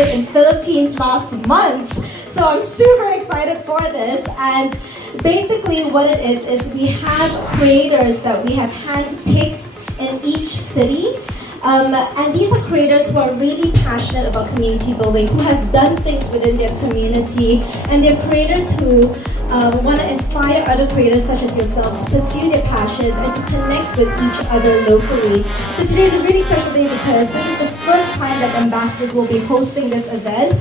hosted in Philippines last month. So I'm super excited for this. And basically what it is we have creators that we have handpicked in each city. And these are creators who are really passionate about community building, who have done things within their community, and they're creators who want to inspire other creators such as yourselves to pursue their passions and to connect with each other locally. So today is a really special day because this is the first time that Ambassadors will be hosting this event.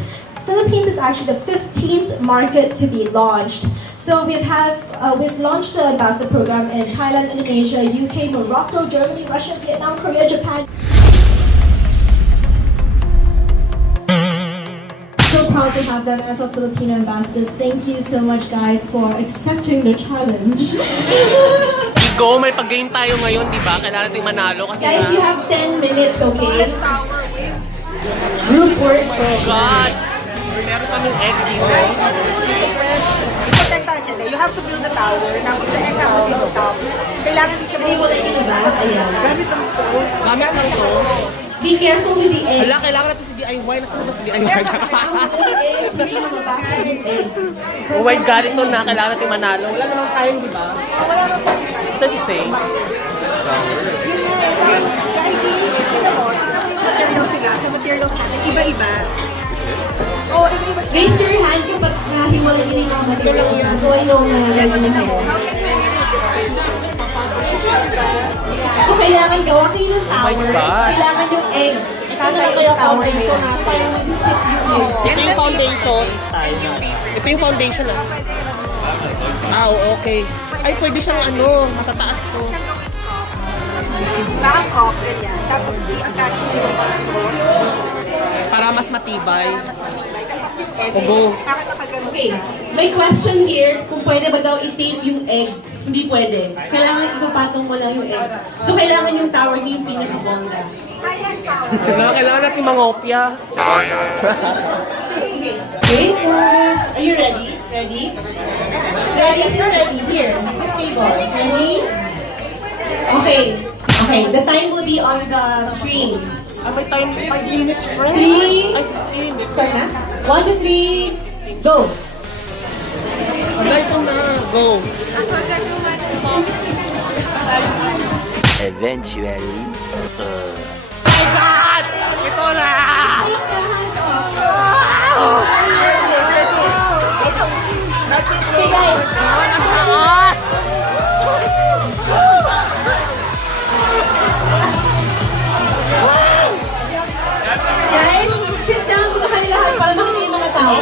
Philippines is actually the 15th market to be launched. So we've launched the ambassador program in Thailand, Indonesia, UK, Morocco, Germany, Russia, Vietnam, Korea, Japan. So proud to have them as our Filipino ambassadors. Thank you so much, guys, for accepting the challenge. Go, may pag-game tayo ngayon, di ba? Kailangan natin manalo kasi Guys, you have 10 minutes, okay? Group work. Oh God! Meron kaming egg dito. Protektahan siya. You have to build the tower. Tapos the egg has to build the tower. Kailangan din siya Wala yung iba. Ayan. Gamit lang ito. Gamit lang to. Be careful with the egg. Wala, kailangan natin si DIY. Nasaan ba si DIY? Ang egg, hindi mo mabasa yung egg. Oh my God, ito na. Kailangan natin manalo. Wala namang time, di ba? Wala nang sabi. Ito si Say. Yun nga. Sa ID, tignan mo yung materials sila. Sa materials natin, iba-iba. Oh, iba-iba siya. Raise your hand kapag nahiwalay yun yung mga materials na. So I know na ready na kayo. So kailangan gawa kayo ng tower. God. Kailangan yung egg. Tatayo yung tower na yun. So parang mag-sit yung egg. Ito yung foundation. Ito yung foundation ah. Ah, okay. Ay, pwede siyang ano, matataas to. Parang cock, ganyan. Tapos i-attach mo yung mga straws. Para mas matibay. Mas matibay. Tapos yung egg. Ogo. Parang nakagano. Okay, may question here kung pwede ba daw i-tape yung egg. Hindi pwede. Kailangan ipapatong mo lang yung egg. So kailangan yung tower niyo yung pinakabongga. Kailangan natin mangopya. Okay guys, are you ready? Ready? Ready? If you're ready, here, this table. Ready? Okay. Okay, the time will be on the screen. Ah, may time, 5 minutes, friend. 3, Ay, 15. start na? 1 to 3, go! Wala, ito na. Go. Eventually, My God! Ito na! Take the hands off. Okay guys, Ang taas! guys, sit down po kayo lahat para makita yung mga tao.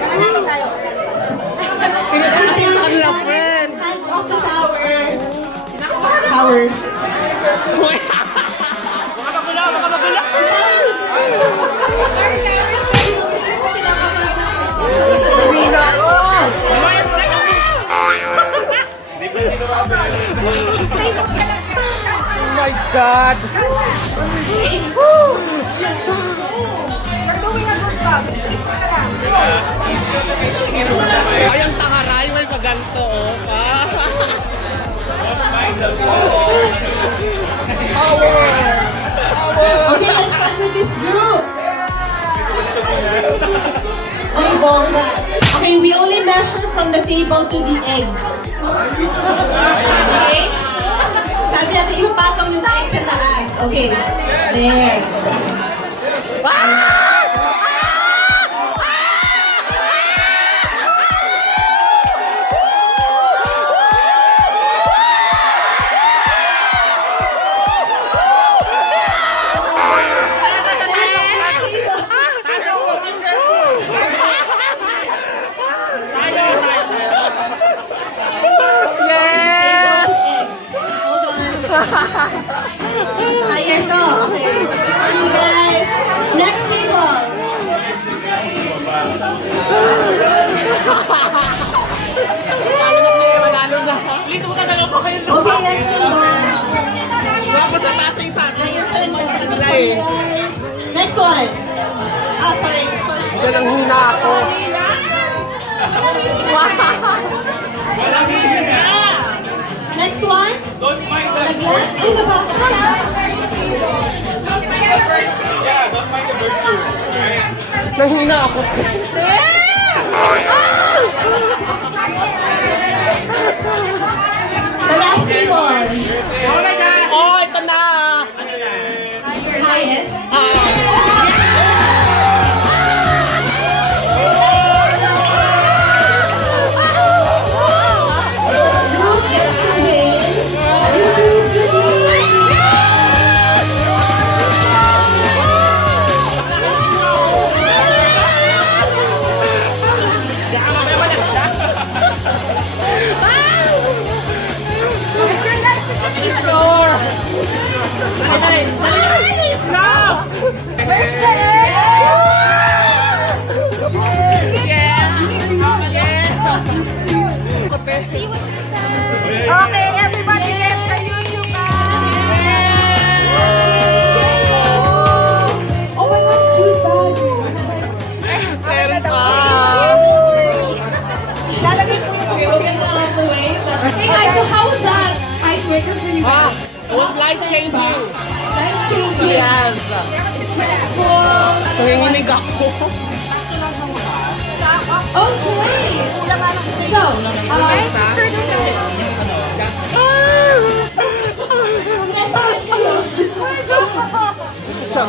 Mananalo tayo. Pinasakit sa kanila, friend. Hands off the shower. Showers. Stay put ka lang dyan. Oh my God! We're doing a good job. Stay put ka lang. Ay, ang tangaray, may paganto, oh. Okay, let's start with this group. Ay, bongga. Okay, we only measure from the table to the egg. Okay? Sabi natin, ipapatong yung egg sa taas. Okay. There. Higher to. Okay. Sorry guys. Next table. Okay, next table. Tapos sa taas na yung sakin. Higher pa rin guys. Next one. Ah, sorry. Yan ang hina ako. Next one. Lagyan. Ay, nabasa. Nahina ako. The last table. Oh, ito na! Highest. Group gets to win. YouTube Goodies. Picture guys, picture. Where's the Okay, everybody gets sa YouTube Oh my gosh, cute bags. Lalagay po yan sa museo. Hey guys, so how was that icebreaker for you guys? It was life-changing. Life-changing. Yes. Nanginginig ako. Okay. So,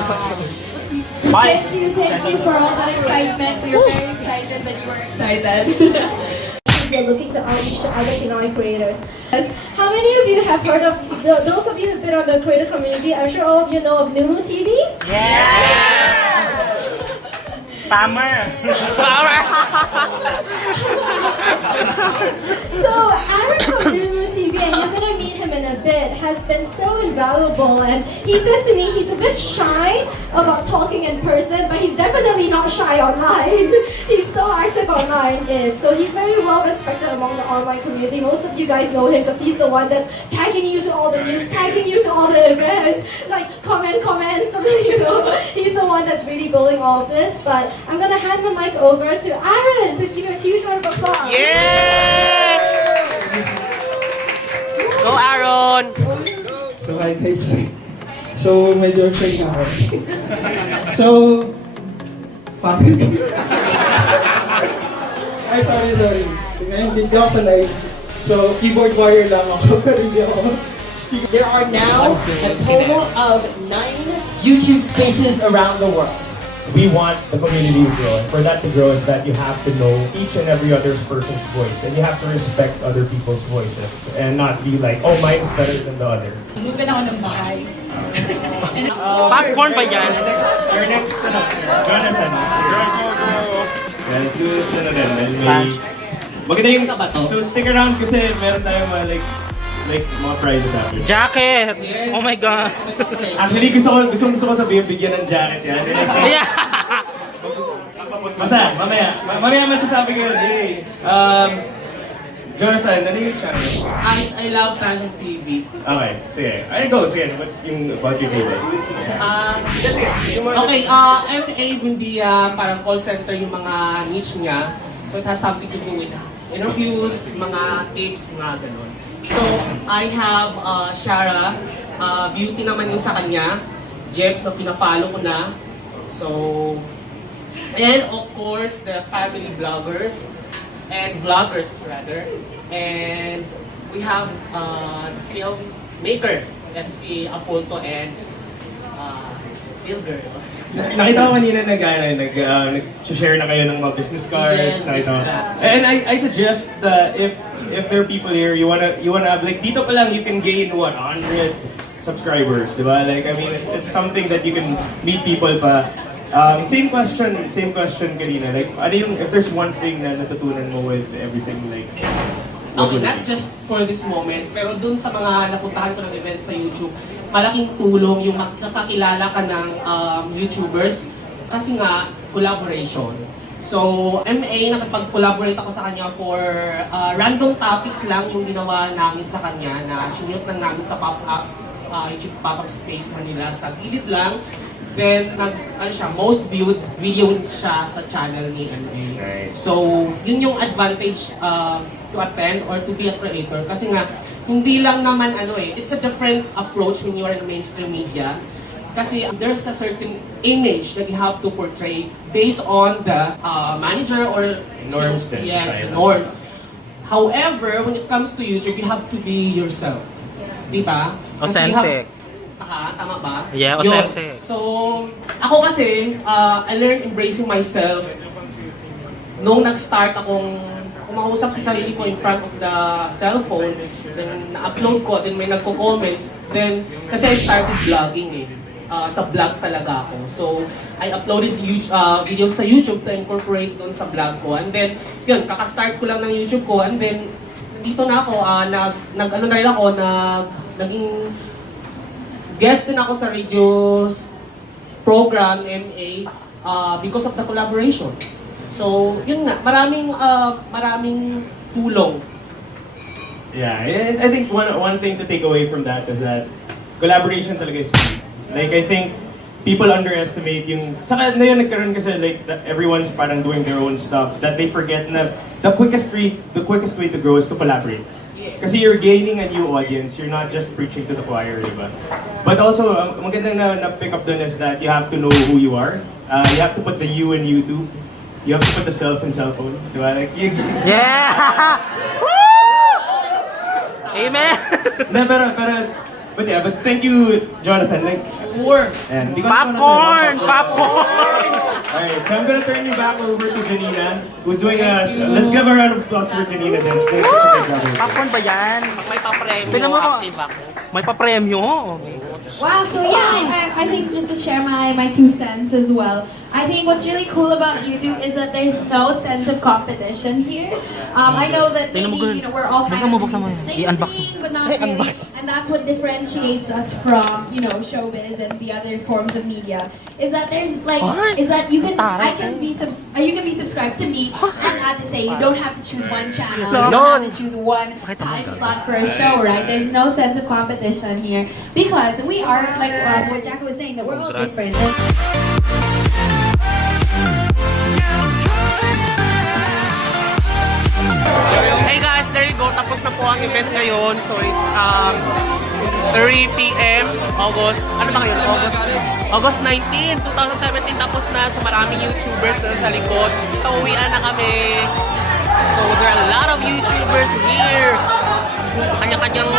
Thank you for all that excitement. We are very excited that you were excited. we're looking to outreach to other Pinoy creators. How many of you have heard of, those of you who've been on the creator community, I'm sure all of you know of Numu TV? Spammer. So Aaron from Numu TV, and you're gonna meet him in a bit, has been so invaluable, and he said to me he's a bit shy about talking in person, but he's definitely not shy online. He's so active online, so he's very well respected among the online community. Most of you guys know him because he's the one that's tagging you to all the news, tagging you to all the events, like comment, you know. He's the one that's really building all of this, but I'm gonna hand the mic over to Aaron. Please give him a huge round of applause. Yes! Go, Aaron! So hi guys. So medyo shy na ako. So bakit? Ay sorry. Ngayon hindi ako sanay. So keyboard warrior lang ako. Hindi ako speaker. There are now a total of 9 YouTube spaces around the world. We want the community to grow, and for that to grow is that you have to know each and every other person's voice, and you have to respect other people's voices, and not be like, oh, mine's better than the other. Popcorn ba yan? Your next, Jonathan. Yan, susunod din. May, maganda yung, so stick around kasi meron tayong mga like mga prizes after. Jacket! Oh my God! Actually, gusto ko sabihin bigyan ng jacket yan. Yeah! Basta, mamaya masasabi ko yun. Hey, Jonathan, ano yung channel? I love Talent TV. Okay, sige. Ay, go, sige. About your favorite? Okay, MA hindi parang call center yung mga niche niya. So it has something to do with interviews, mga tips, mga ganun. So, I have Shara, beauty naman yung sa kanya. Jeps na pina-follow ko na. So, and of course, the family bloggers and vloggers rather. And we have the filmmaker, that's si Apolto and Deal Girl. Nakita ko kanina nag-share na kayo ng mga business cards. Yes, Nakita ko. exactly. And I suggest that if there are people here, you wanna have, like, dito pa lang you can gain, 100 subscribers, di ba? Like, I mean, it's something that you can meet people pa. Same question kanina. Like, ano yung, if there's one thing na natutunan mo with everything, like, what Okay, would it not be? just for this moment, pero dun sa mga napuntahan ko ng events sa YouTube, malaking tulong yung makakakilala ka ng YouTubers kasi nga, collaboration. So, MA, nakapag-collaborate ako sa kanya for random topics lang yung ginawa namin sa kanya na sinunod lang namin sa pop-up, YouTube pop-up space Manila sa gilid lang. Then, most viewed video siya sa channel ni MA. Nice. So, yun yung advantage to attend or to be a creator. Kasi nga, hindi lang naman it's a different approach when you are in mainstream media Kasi there's a certain image that you have to portray based on the manager or Norms din, yes, societal. the norms. However, when it comes to YouTube, you have to be yourself. Diba? Kasi you have- Authentic. Tama ba? Yeah, Yun. authentic. So, ako kasi, I learned embracing myself nung nag-start akong kumausap sa sarili ko in front of the cellphone, then na-upload ko, then may nagko-comments, then kasi I started vlogging sa vlog talaga ako. So, I uploaded videos sa YouTube to incorporate doon sa vlog ko. And then, yun, kakastart ko lang ng YouTube ko, and then, dito na ako, naging guest din ako sa radio program, MA, because of the collaboration. So, yun nga, maraming tulong. Yeah, and I think one thing to take away from that is that collaboration talaga is key. Like, I think people underestimate yung... Saka na yun nagkaroon kasi like everyone's parang doing their own stuff that they forget na the quickest way to grow is to collaborate. Kasi you're gaining a new audience, you're not just preaching to the choir, di ba? But also, ang magandang na-pick up dun is that you have to know who you are. You have to put the you in YouTube. You have to put the self in cellphone. Di ba? Like, Yeah! Amen! No, but yeah, but thank you, Jonathan. Like, Sure. and Popcorn! Popcorn! Alright, so I'm gonna turn you back over to Janina, who's doing a... Let's give a round of applause for Janina then. She's doing such a great job. Popcorn ba yan? May papremyo, Tignan mo ko. active ako. May papremyo. Wow, so yeah, I think just to share my 2 cents as well. I think what's really cool about YouTube is that there's no sense of competition here. I know that Tingnan mo maybe, ganun. we're all kind Buksan mo of yan. doing the same I-unbox mo. thing, but not Ay, really. unbox. And that's what differentiates us from, showbiz and the other forms of media. Is that there's like, is that you can be subscribed to me, and at the say you don't have to choose one channel. You don't have to choose one time slot for a show, right? There's no sense of competition here because we are like what Jackie was saying that we're all different. Hey guys, there you go. Tapos na po ang event ngayon. So it's 3 p.m. August. Ano ba ngayon? August 19, 2017. Tapos na. So maraming YouTubers na sa likod. Pauwian na kami. So there are a lot of YouTubers here. Kanya-kanyang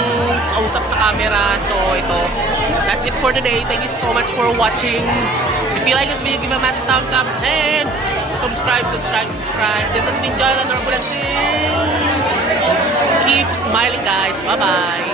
kausap sa camera. So ito. That's it for today. Thank you so much for watching. If you like this video, give a massive thumbs up and subscribe. This has been Jonathan Norbulas. Keep smiling, guys. Bye-bye.